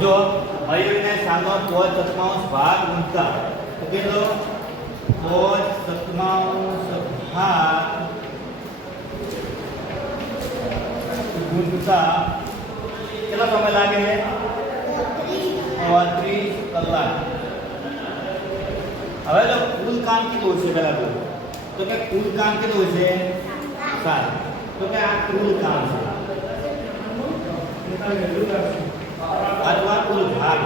જો મયુરને સાનો પોચ સત્તાવંશ ભાગ ગુણતા તો કેટલો પોચ સત્તાવંશ ભાગ ગુણતા કેટલો સમય લાગે છે પાંત્રીસ કલાક હવે જો કુલ કામ કેટલું છે પહેલા તો તો કે કુલ કામ કેટલું છે સાત તો કે આ કુલ કામ છે અથવા કુલ ભાગ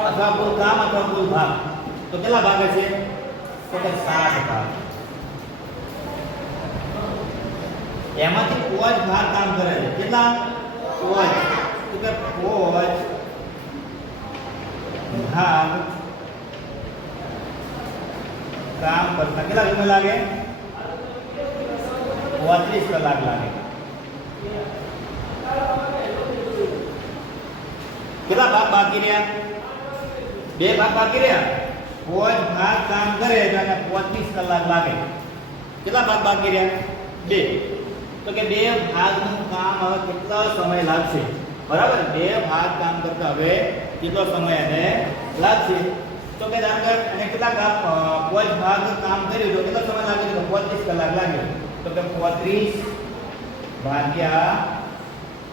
અથવા કુલ કામ અથવા કુલ ભાગ તો કેટલા ભાગ છે તો કે સાત ભાગ એમાંથી પોચ ભાગ કામ કરે છે કેટલા પોચ તો કે પોચ ભાગ કામ કરતા કેટલા સમય લાગે પાંત્રીસ કલાક લાગે કેટલા ભાગ બાકી રહ્યા? બે ભાગ બાકી રહ્યા? પોચ ભાગ કામ કરે એને પાંત્રીસ કલાક લાગે. કેટલા ભાગ બાકી રહ્યા? બે. તો કે બે ભાગનું કામ હવે કેટલો સમય લાગશે? બરાબર? બે ભાગ કામ કરતા હવે કેટલો સમય એને લાગશે? તો કે ધારો એને કેટલા પોચ ભાગ કામ કર્યું તો કેટલો સમય લાગે? તો પોત્રીસ કલાક લાગે. તો કે પોત્રીસ ભાગ્યા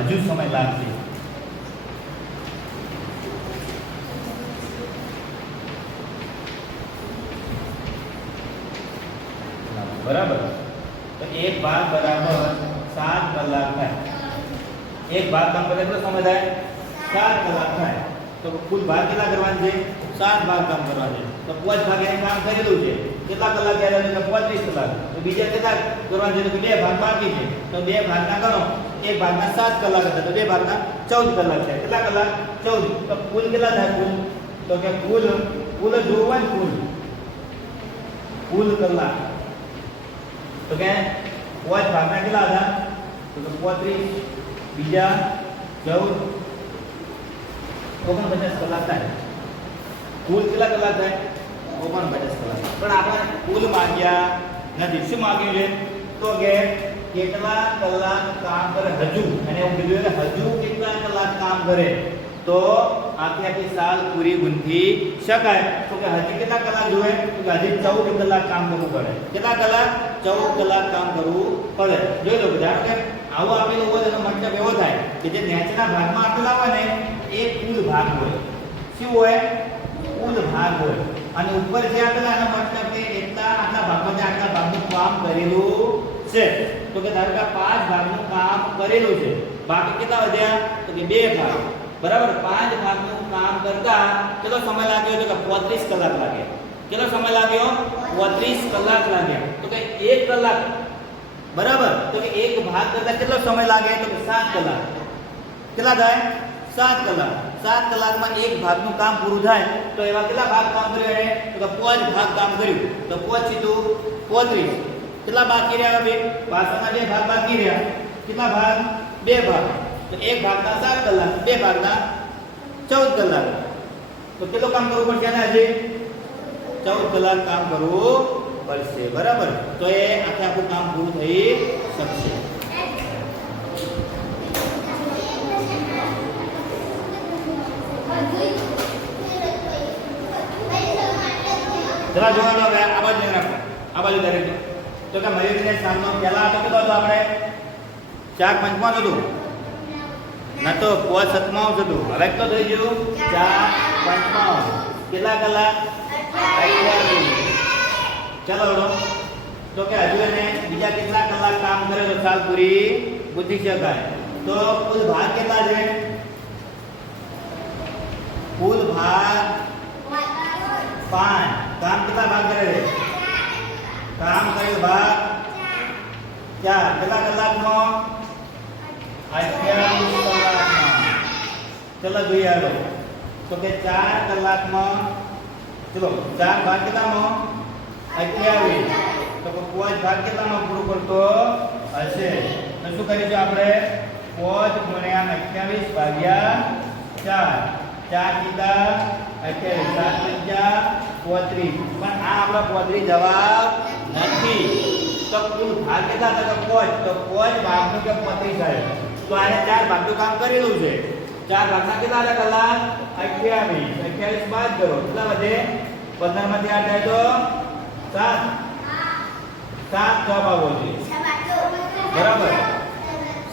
હજુ સમય લાગશે બરાબર તો એક ભાગ બરાબર સાત કલાક થાય એક ભાગ કામ કરે કેટલો સમય થાય સાત કલાક થાય તો કુલ ભાગ કેટલા કરવાના છે સાત ભાગ કામ કરવાના છે તો પાંચ ભાગ એને કામ કરેલું છે કેટલા કલાક યાદ આવે તો પાંત્રીસ કલાક તો બીજા કેટલા કરવાના છે તો બે ભાગ બાકી છે તો બે ભાગના કરો એક ભાગના સાત કલાક હતા તો બે ભાગના ચૌદ કલાક થાય કેટલા કલાક ચૌદ તો કુલ કેટલા થાય કુલ તો કે કુલ કુલ જોવું હોય ને કુલ કુલ કલાક તો કે પાંચ ભાગના કેટલા હતા તો કે પાંત્રીસ બીજા ચૌદ ઓગણપચાસ કલાક થાય કુલ કેટલા કલાક થાય ઓગણપચાસ કલાક પણ આપણે કુલ માંગ્યા નથી શું માંગ્યું છે તો કે કેટલા કલાક કામ કરે હજુ અને એવું કીધું કે હજુ કેટલા કલાક કામ કરે તો આખી આખી સાલ પૂરી ગુંથી શકાય તો કે હજી કેટલા કલાક જોઈએ તો કે હજી ચૌદ કલાક કામ કરવું પડે કેટલા કલાક ચૌદ કલાક કામ કરવું પડે જોઈ લો જાણો કે આવું આપેલું હોય. એનો મતલબ એવો થાય કે જે નેચના ભાગમાં આપેલા હોય ને એ કુલ ભાગ હોય? શું હોય કુલ ભાગ હોય? અને ઉપર જે આપેલા એનો મતલબ કે એટલા આટલા ભાગમાં આટલા ભાગનું કામ કરેલું છે. તો કે ધારો કે પાંચ ભાગનું કામ કરેલું છે. બાકી કેટલા વધ્યા? તો કે બે ભાગ. બરાબર? પાંચ ભાગનું કામ કરતા કેટલો સમય લાગ્યો? તો કે 35 કલાક લાગે. કેટલો સમય લાગ્યો? 35 કલાક લાગ્યા તો કે એક કલાક. બરાબર? તો કે એક ભાગ કરતા કેટલો સમય લાગે? તો કે સાત કલાક. કેટલા થાય? 7 કલાક. 7 કલાકમાં એક ભાગનું કામ પૂરું થાય તો એવા કેટલા ભાગ કામ કર્યું એને? તો પાંચ ભાગ કામ કર્યું. તો પાંચ સીધું 35 કેટલા બાકી રહ્યા બે? પાછળના બે ભાગ બાકી રહ્યા. કેટલા ભાગ? બે ભાગ. તો એક ભાગના સાત કલાક, બે ભાગના ચૌદ કલાક. તો કેટલું કામ કરવું પડશે હજી? ચૌદ કલાક કામ કરવું પડશે. બરાબર? તો એ આખે આખું કામ પૂરું થઈ શકશે. જરા જોવાનો હવે આ બાજુ ધ્યાન રાખો આ બાજુ દરેક તો કે મયુરને સામનો પહેલા આપણે કીધું હતું આપણે ચાર પંચમાં હતું ના તો પોચ સત્તાવન હતું હવે કેટલો થઈ ગયું ચાર પંચમાવન કેટલા કલાક અઠ્યાવીસ ચાલો હળો તો કે હજુ એને બીજા કેટલા કલાક કામ કરે તો સાલ પૂરી બુદ્ધિ શકાય તો કુલ ભાગ કેટલા છે કુલ ભાગ પાંચ કામ કેટલા ભાગ કરે છે? કામ કરેલ ભાગ ચાર. કેટલા કલાકમાં? અઠ્યાવીસ કલાકમાં. ચલો જોઈએ આગળ. તો કે ચાર કલાકમાં, ચલો, ચાર ભાગ કેટલામાં? અઠ્યાવીસ. તો કે પાંચ ભાગ કેટલામાં પૂરું કરતો હશે? તો શું કરીશું આપણે? પાંચ ગુણ્યા અઠ્યાવીસ ભાગ્યા ચાર. ચાર કીધા અઠ્યાવીસ સાત પંચા પોત્રીસ. પણ આ આપણા પોત્રીસ જવાબ નથી. તો કુલ ભાગ કેટલા હતા તો પાંચ, તો કોચ ભાગનું કે પોત્રીસ થાય તો આને ચાર ભાગનું કામ કરેલું છે. ચાર ભાગના કેટલા હતા કલાક? અઠ્યાવીસ. અઠ્યાવીસ બાદ કરો. કેટલા વધે? પંદરમાંથી આઠ જાય તો સાત. સાત જવાબ આવવો જોઈએ બરાબર?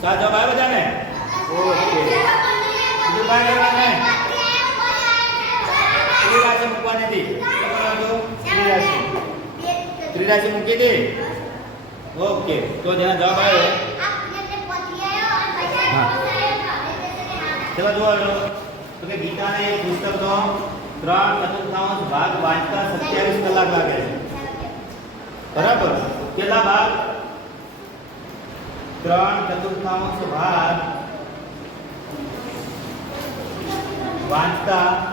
સાત જવાબ આવે છે ને? ઓકે. બીજું કાંઈ કરવાનું નહીં. ત્રિરાશી મૂકવાની હતી શું કરવાનું ત્રિરાશી ત્રિરાશી મૂકી દે ઓકે તો જેના જવાબ આવે ચલો જુઓ લો. તો કે ગીતાને એક પુસ્તકનો ત્રણ ચતુર્થાંશ ભાગ વાંચતા સત્યાવીસ કલાક લાગે છે બરાબર કેટલા ભાગ ત્રણ ચતુર્થાંશ ભાગ વાંચતા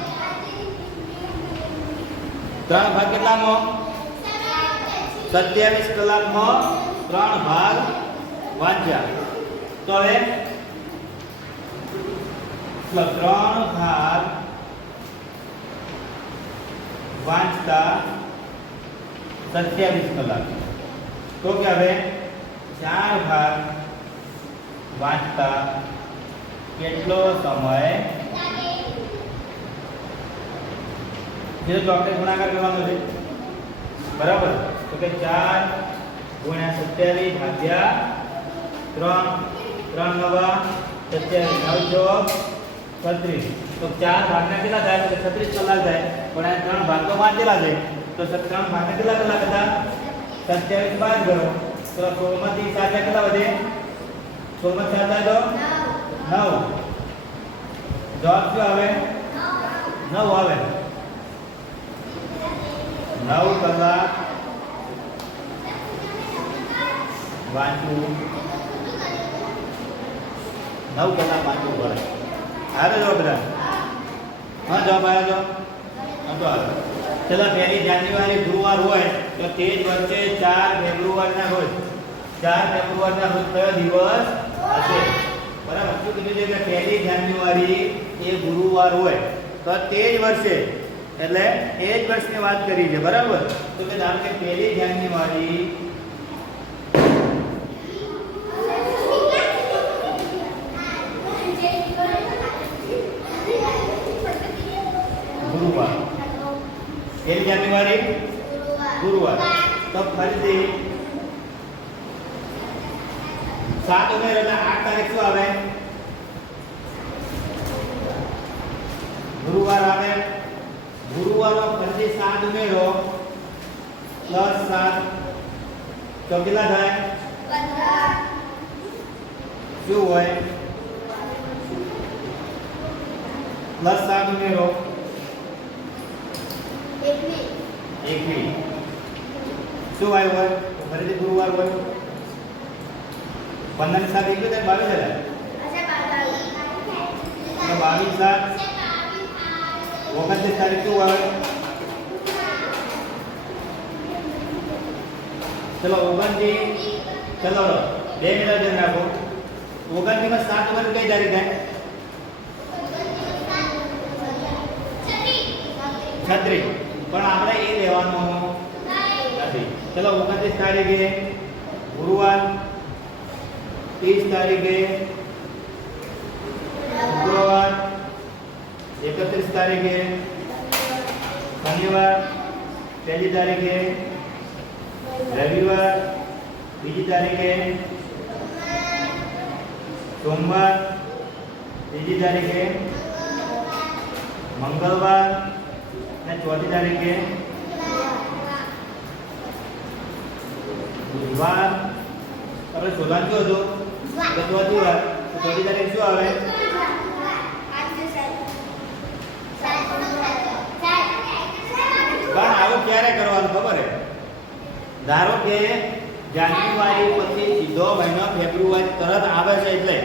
ત્રણ ભાગ કેટલામાં સત્યાવીસ કલાકમાં ત્રણ ભાગ વાંચ્યા તો હવે ચલો, ત્રણ ભાગ વાંચતા સત્યાવીસ કલાક તો કે હવે ચાર ભાગ વાંચતા કેટલો સમય જે ચોકડે ગુણાકાર કરવાનો છે બરાબર તો કે ચાર ગુણ્યા સત્યાવીસ ભાગ્યા ત્રણ ત્રણ નવા સત્યાવીસ નવ ચોક છત્રીસ તો ચાર ભાગના કેટલા થાય તો છત્રીસ કલાક થાય પણ આ ત્રણ ભાગ તો વાંચેલા છે તો સ- ત્રણ ભાગના કેટલા કલાક હતા સત્યાવીસ બાદ કરો તો સોળમાંથી સાત જાય કેટલા વધે સોળમાંથી સાત થાય તો નવ જવાબ શું આવે નવ આવે નવ કલાક વાંચવું. નવ કલાક વાંચવું પડે. આવે જો બધા. હા જવાબ આવ્યો છો તો આવે ચલો, પહેલી જાન્યુઆરી ગુરુવાર હોય તો તે જ વચ્ચે ચાર ફેબ્રુઆરીના રોજ. ચાર ફેબ્રુઆરીના રોજ કયો દિવસ હશે? બરાબર. શું કીધું છે કે પહેલી જાન્યુઆરી એ ગુરુવાર હોય તો તે જ વર્ષે એટલે એ જ વર્ષની વાત કરી છે બરાબર તો કે ધારો કે પહેલી જાન્યુઆરી ગુરુવાર પહેલી જાન્યુઆરી ગુરુવાર તો ફરીથી સાત ઉમેર એટલે પ્લસ સાત તો કેટલા થાય શું હોય પ્લસ સાત ઉમેરો એકવીસ શું આવ્યું હોય તો ફરીથી ગુરુવાર હોય પંદર સાત એકવીસ અને બાવીસ હજાર તો બાવીસ સાત ઓગણત્રીસ તારીખ શું આવે ચલો, ઓગણથી, ચલો બે મિનિટ ધ્યાન રાખો ઓગણથી માં સાત ઓગણ કઈ તારીખ થાય? છત્રીસ પણ આપણે એ લેવાનું નથી. ચલો, ઓગણત્રીસ તારીખે ગુરુવાર. ત્રીસ તારીખે શુક્રવાર. એકત્રીસ તારીખે શનિવાર. પહેલી તારીખે રવિવાર બીજી તારીખે સોમવાર ત્રીજી તારીખે મંગળવાર અને ચોથી તારીખે બુધવાર. આપણે શોધવાનું શું હતું તો ચોથી વાર. ચોથી તારીખ શું આવે? પણ આવું ક્યારે કરવાનું ખબર હે? ધારો કે જાન્યુઆરી પછી સીધો મહિનો ફેબ્રુઆરી તરત આવે છે એટલે.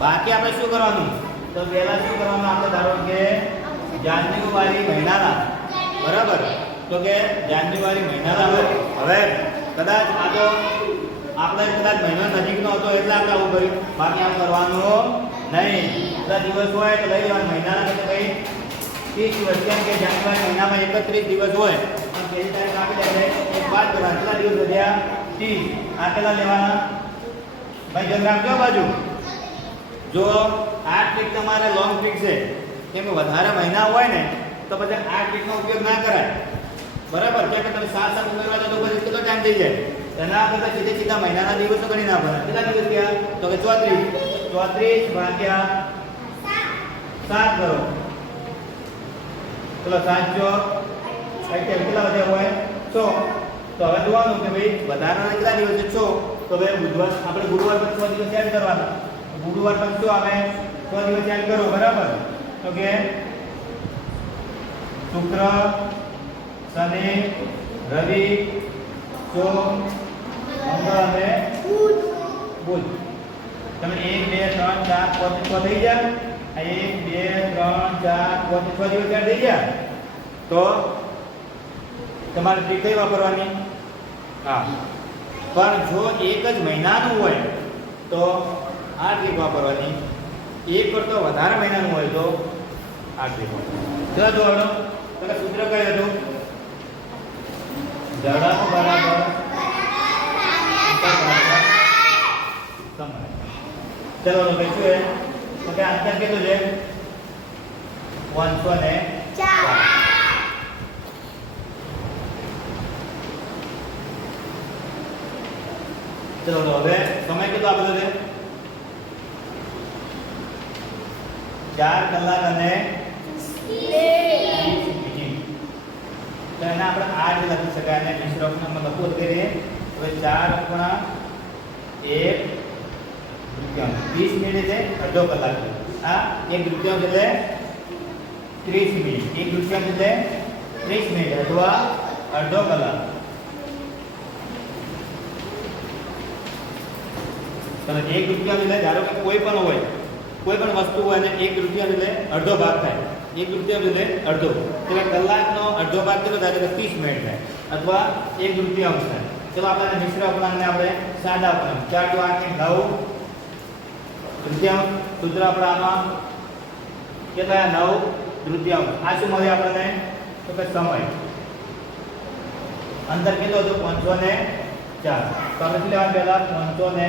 બાકી આપણે શું કરવાનું? તો પહેલા શું કરવાનું આપણે? ધારો કે જાન્યુઆરી મહિનાના. બરાબર? તો કે જાન્યુઆરી મહિનાના હવે હવે કદાચ આ તો આપણે કદાચ મહિનો નજીકનો હતો એટલે આપણે આવું કર્યું. બાકી આમ કરવાનું નહીં. બધા દિવસ હોય તો લઈ લેવાનું. મહિનાના કે ભાઈ ત્રીસ દિવસ. કેમ કે જાન્યુઆરી મહિનામાં એકત્રીસ દિવસ હોય પણ પહેલી તારીખ આપી એક કેટલા દિવસ વધ્યા ત્રીસ આ કેટલા લેવાના. ભાઈ, ધ્યાન રાખજો બાજુ. જો આ ટ્રીક તમારે લોંગ ટ્રીક છે, કેમ વધારે મહિના હોય ને, તો પછી આ ટ્રીકનો ઉપયોગ ના કરાય. બરાબર? કેમ કે તમે સાત સાત ઉમેરવા તો પછી કેટલો ટાઈમ થઈ જાય? એના કરતાં સીધે સીધા મહિનાના દિવસો કરી નાખવાના કેટલા દિવસ ગયા તો કે ચોત્રીસ. ચોત્રીસ ભાગ્યા સાત કરો. ચલો, સાત જો. કેટલા વધ્યા હોય? સો. તો હવે જોવાનું કે ભાઈ વધારાના કેટલા દિવસે છો? તો હવે બુધવાર, આપણે ગુરુવાર પર છ દિવસ એડ કરવાના. ગુરુવાર પર શું આવે? છ દિવસ એડ કરો, બરાબર? તો કે શુક્ર, શનિ, રવિ સોમ મંગળ અને બુધ. તમે એક, બે, ત્રણ, ચાર, પાંચ, છ થઈ ગયા? એક, બે, ત્રણ, ચાર, પાંચ, છ દિવસ થઈ ગયા? તો તમારે ટ્રીક કઈ વાપરવાની? હા. પણ જો એક જ મહિનાનું હોય, તો આ ટ્રીક વાપરવાની. એક કરતો વધારે મહિનાનું હોય તો આ ટ્રીક વાપરવાની. દોડો તમે સૂત્ર કહ્યું હતું. ઝડપ બરાબર ચલો, તો કઈ છે તો કે આંતર કેટલું છે? 104 ચલો તો હવે સમય કેટલો આપેલો છે ચાર કલાક અને વીસ મિનિટ તો એને આપણે આઠ લખી શકાય અને મિશ્ર અક્ષરમાં લખવું જ કરીએ હવે ચાર ગુણા એક દૃત્યાંશ વીસ મિનિટ એટલે અડધો કલાક આ એક દૃત્યાંશ એટલે ત્રીસ મિનિટ એક દૃત્યાંશ એટલે ત્રીસ મિનિટ અથવા અડધો કલાક તમે એક રૂપિયા લીધે ધારો કે કોઈ પણ હોય, કોઈ પણ વસ્તુ હોય અને એક રૂપિયા લીધે અડધો ભાગ થાય. એક રૂપિયા લીધે અડધો. એટલે કલાકનો અડધો ભાગ કેટલો થાય? એટલે ત્રીસ મિનિટ થાય. અથવા એક રૂપિયા થાય. ચલો, આપણે મિશ્ર અપૂર્ણાંકને આપણે સાદા અપૂર્ણાંક ચાર ટુ આઠ નવ તૃતીયાંશ સૂત્ર આપણે આમાં કેટલા નવ તૃતીયાંશ આ શું મળે આપણને? તો કે સમય. અંતર કેટલો હતો? પાંચસો ને ચાર. તો આપણે શું પહેલા? પાંચસો ને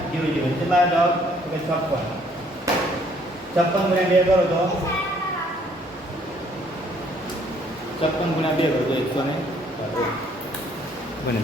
જીરો જીરો કેટલા જવાબ તો કે છપ્પન છપ્પન ગુણ્યા બે કરો તો? છપ્પન ગુણ્યા બે કરો તો એકસો ને બને.